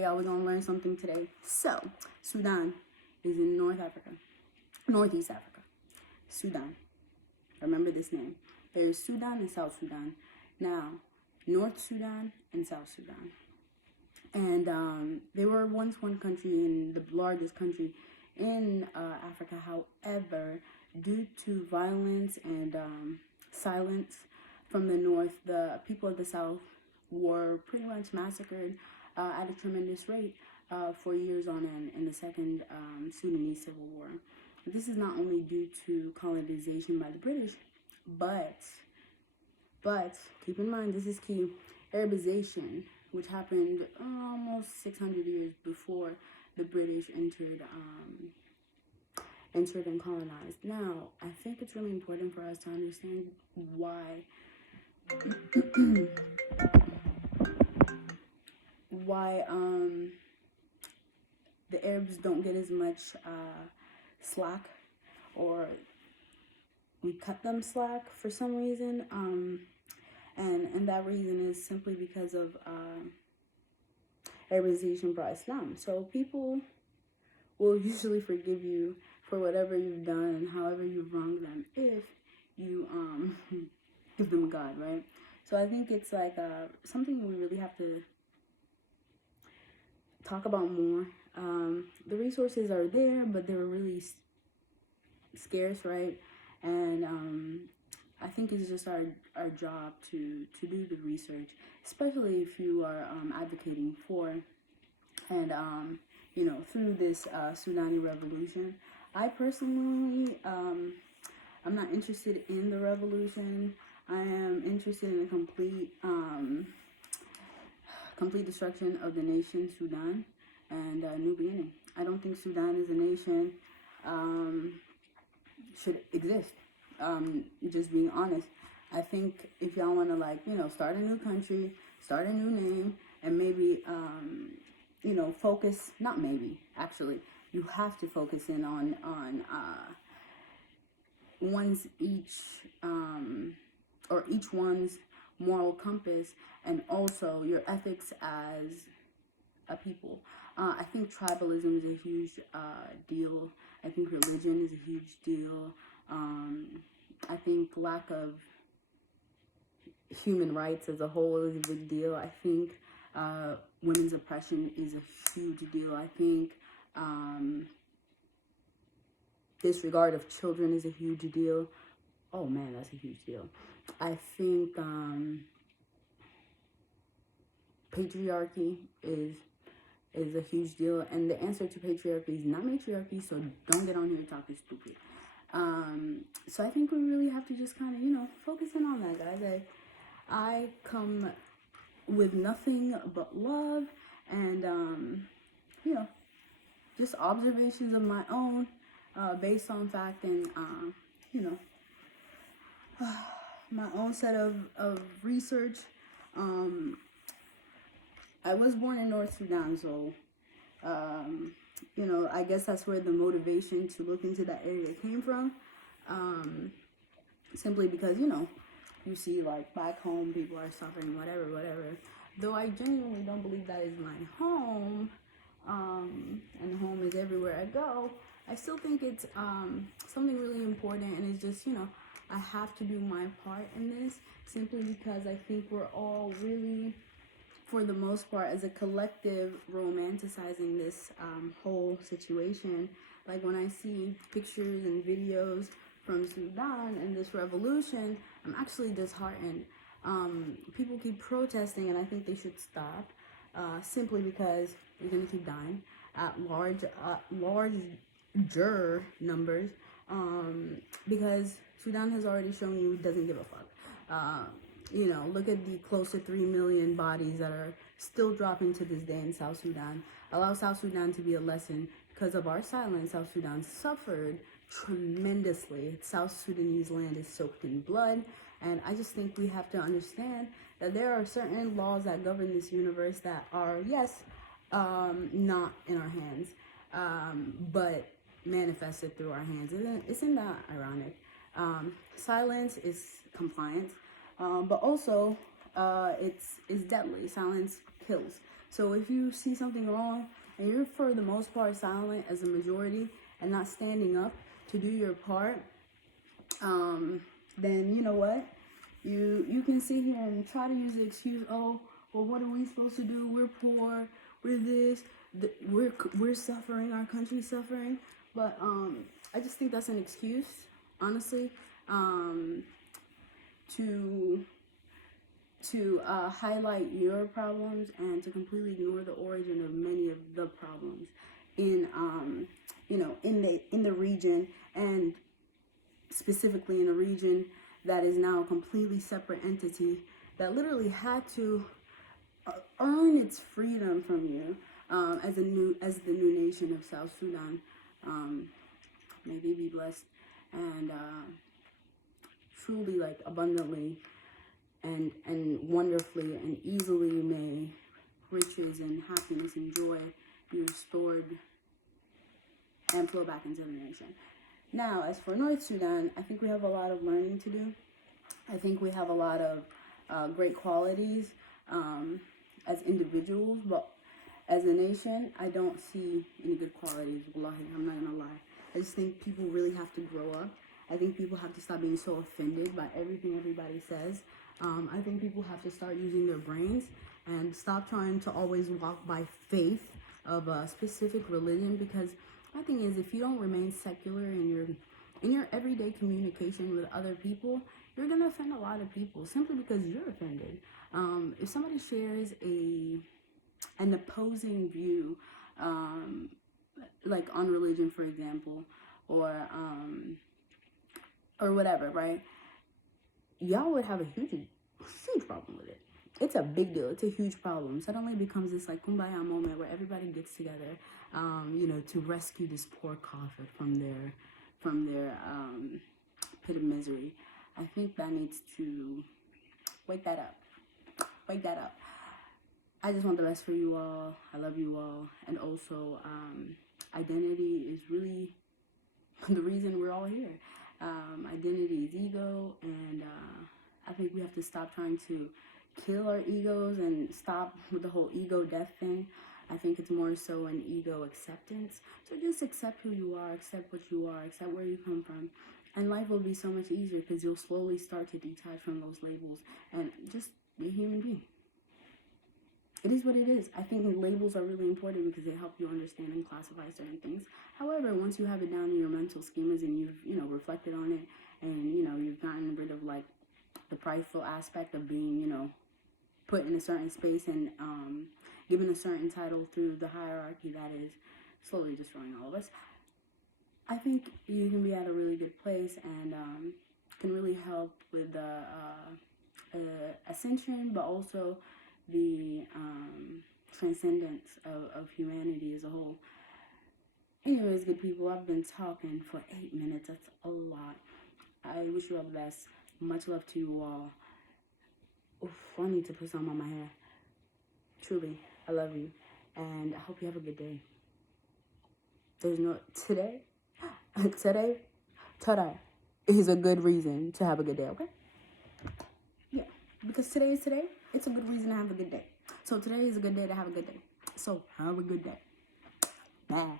Y'all, we're gonna learn something today. So, Sudan is in Northeast Africa. Sudan. Remember this name. There's Sudan and South Sudan. Now, North Sudan and South Sudan. And they were once one country and the largest country in Africa. However, due to violence and silence from the north, the people of the south were pretty much massacred at a tremendous rate for years on end in the Second Sudanese Civil War. This is not only due to colonization by the British, but keep in mind, this is key, Arabization, which happened almost 600 years before the British entered and colonized. Now, I think it's really important for us to understand why the Arabs don't get as much slack, or we cut them slack for some reason, and that reason is simply because of Arabization brought Islam. So people will usually forgive you for whatever you've done and however you've wronged them if you give them God, right? So I think it's like something we really have to talk about more. The resources are there, but they're really scarce, right? And I think it's just our job to do the research, especially if you are advocating for and through this Sudani revolution. I personally, I'm not interested in the revolution. I am interested in the complete destruction of the nation Sudan and a new beginning. I don't think Sudan as a nation should exist. Just being honest. I think if y'all want to start a new country, start a new name, and maybe focus, not maybe, actually, you have to focus in on each one's moral compass, and also your ethics as a people. I think tribalism is a huge deal. I think religion is a huge deal. I think lack of human rights as a whole is a big deal. I think women's oppression is a huge deal. I think disregard of children is a huge deal. Oh man, that's a huge deal. I think patriarchy is a huge deal, and the answer to patriarchy is not matriarchy, so don't get on here talking stupid. So I think we really have to just kind of, focus in on that, guys. I come with nothing but love and, just observations of my own, based on fact and, my own set of research. I was born in North Sudan, so, I guess that's where the motivation to look into that area came from. Simply because, you see, like, back home, people are suffering, whatever. Though I genuinely don't believe that is my home, and home is everywhere I go, I still think it's something really important, and it's just, I have to do my part in this, simply because I think we're all really, for the most part, as a collective, romanticizing this whole situation. Like, when I see pictures and videos from Sudan and this revolution, I'm actually disheartened. People keep protesting, and I think they should stop, simply because we're going to keep dying at larger numbers, because Sudan has already shown you it doesn't give a fuck. Look at the close to 3 million bodies that are still dropping to this day in South Sudan. Allow South Sudan to be a lesson. Because of our silence, South Sudan suffered tremendously. South Sudanese land is soaked in blood. And I just think we have to understand that there are certain laws that govern this universe that are, yes, not in our hands, but manifested through our hands. Isn't that ironic? Silence is compliance, but also it's deadly. Silence kills. So if you see something wrong and you're for the most part silent as a majority and not standing up to do your part, then you know what? You can sit here and try to use the excuse, oh, well, what are we supposed to do? We're poor, we're this, we're suffering, our country's suffering. But I just think that's an excuse, honestly, to highlight your problems and to completely ignore the origin of many of the problems in in the region, and specifically in a region that is now a completely separate entity that literally had to earn its freedom from you, as the new nation of South Sudan. May they be blessed and truly, like, abundantly and wonderfully and easily may riches and happiness and joy be restored and flow back into the nation. Now, as for North Sudan, I think we have a lot of learning to do. I think we have a lot of great qualities as individuals, but as a nation, I don't see any good qualities. Wallahi, I'm not gonna lie. I just think people really have to grow up. I think people have to stop being so offended by everything everybody says. I think people have to start using their brains and stop trying to always walk by faith of a specific religion, because my thing is, if you don't remain secular in your everyday communication with other people, you're gonna offend a lot of people simply because you're offended. If somebody shares an opposing view, like on religion, for example, or whatever, right? Y'all would have a huge problem with it. It's a big deal. It's a huge problem. Suddenly it becomes this like kumbaya moment where everybody gets together, to rescue this poor kafir from their pit of misery. I think that needs to wake that up. Wake that up. I just want the best for you all. I love you all. And also, identity is really the reason we're all here. Identity is ego, and I think we have to stop trying to kill our egos and stop with the whole ego death thing. I think it's more so an ego acceptance. So just accept who you are, accept what you are, accept where you come from, and life will be so much easier because you'll slowly start to detach from those labels and just be a human being. It is what it is. I think labels are really important because they help you understand and classify certain things. However, once you have it down in your mental schemas and you've reflected on it, and you've gotten rid of like the prideful aspect of being put in a certain space and given a certain title through the hierarchy that is slowly destroying all of us, I think you can be at a really good place and can really help with the ascension, but also the transcendence of humanity as a whole. Anyways, good people, I've been talking for 8 minutes. That's a lot. I wish you all the best. Much love to you all. Oof, I need to put some on my hair. Truly, I love you. And I hope you have a good day. Today is a good reason to have a good day, okay? Yeah, because today is today. It's a good reason to have a good day. So today is a good day to have a good day. So have a good day. Bye.